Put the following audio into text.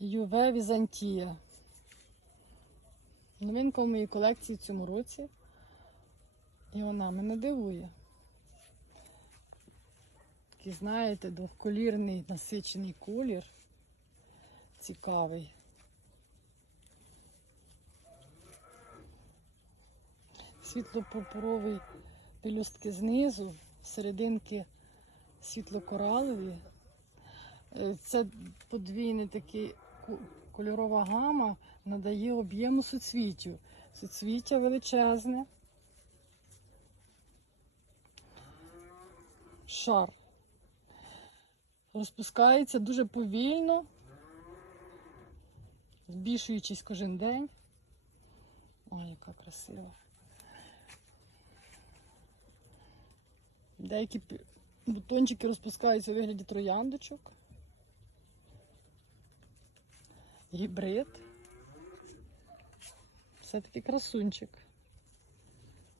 Юве Візантія. Новинка в моїй колекції в цьому році. І вона мене дивує. Такий, знаєте, двохколірний насичений колір. Цікавий. Світло-пурпуровий пелюстки знизу, серединки світло-коралові. Е, Це подвійний такий кольорова гама надає об'єму суцвіттю. Суцвіття величезне. Шар. Розпускається дуже повільно, збільшуючись кожен день. Ой, яка красива. Деякі бутончики розпускаються у вигляді трояндочок. Гібрид. Все-таки красунчик.